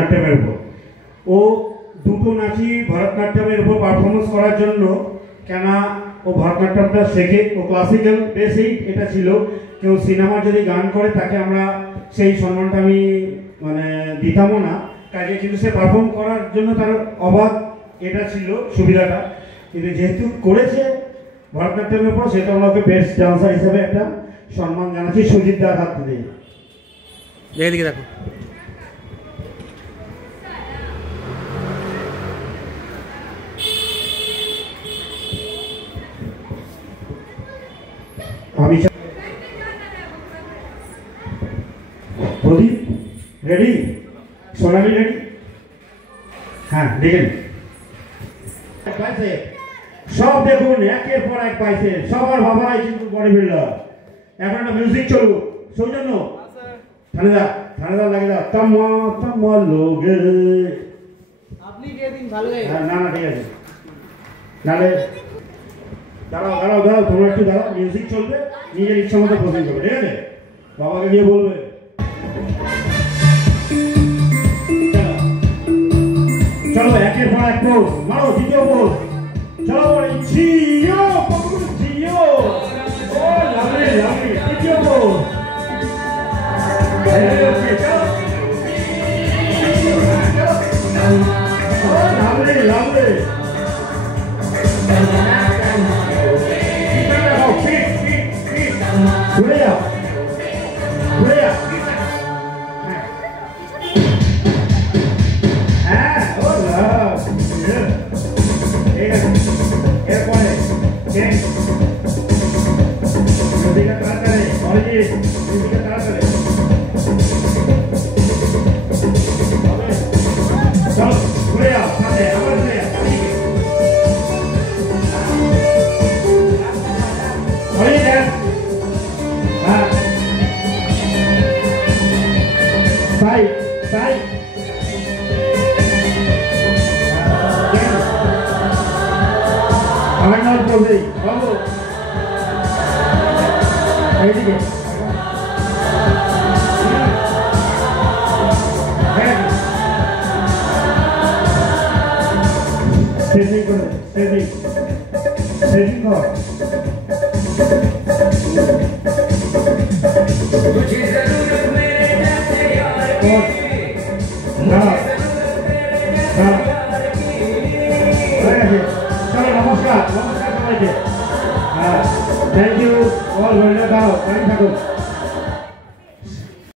ভরতনাট্যমের উপর ও দুটো নাচই ভরতনাট্যমের উপর পারফরমেন্স করার জন্য কেন ও ভরতনাট্যমটা শেখে ও ক্লাসিক্যাল বেসেই এটা ছিল। কেউ সিনেমা যদি গান করে তাকে আমরা সেই সম্মানটা আমি দিতামও না, কাজে কিন্তু সে পারফর্ম করার জন্য তার অবাধ এটা ছিল সুবিধাটা। কিন্তু যেহেতু করেছে ভরতনাট্যমের উপর, সেটা ওনাকে বেস্ট ডান্সার হিসেবে একটা সম্মান জানাচ্ছি সুজিত দার হাত দিয়ে। দেখে দেখো আমি প্রদীপ রেডি, সোনালি রেডি, হ্যাঁ দেখেন সব দেখুন একের পর এক পাইছে, সবার বাবারাই কিন্তু বডি বিল্ডার। এখন একটা মিউজিক চলুক, সৌজন্য থানেদার লাগে দা তমা তমা লোগে আপনি কে দিন ভালো লাগে। না না ঠিক আছে, নালে দাঁড়াও তোমরা একটু দাঁড়াও, মিউজিক চলবে, নিজের ইচ্ছা মতো পছন্দ করবে, ঠিক আছে? বাবাকে গিয়ে বলবে চলো একের পর এক পোজ মারো, দ্বিতীয় পোজ চলো জিও জিও, ও লাভলি লাভলি, তৃতীয় পোজ লাভলি লাভলি, ঘুরে যাও ঘুরে যাও, হ্যাঁ ও লাভ, ঠিক আছে। এরপরে মিউজিকটা তাড়াতাড়ি, অরিজিৎ মিউজিকটা তাড়াতাড়ি, চলো ঘুরে যাও, সামনে আবার ঘুরে যাও, অরিজিৎ হ্যাঁ সাইড সাইড আমার প্রভু বাবু এইদিকে স্টেজিং করে স্টেজিং কর নমস্কার সবাইকে, হ্যাঁ থ্যাংক ইউ অল, দাঁড়াও, থাকুন।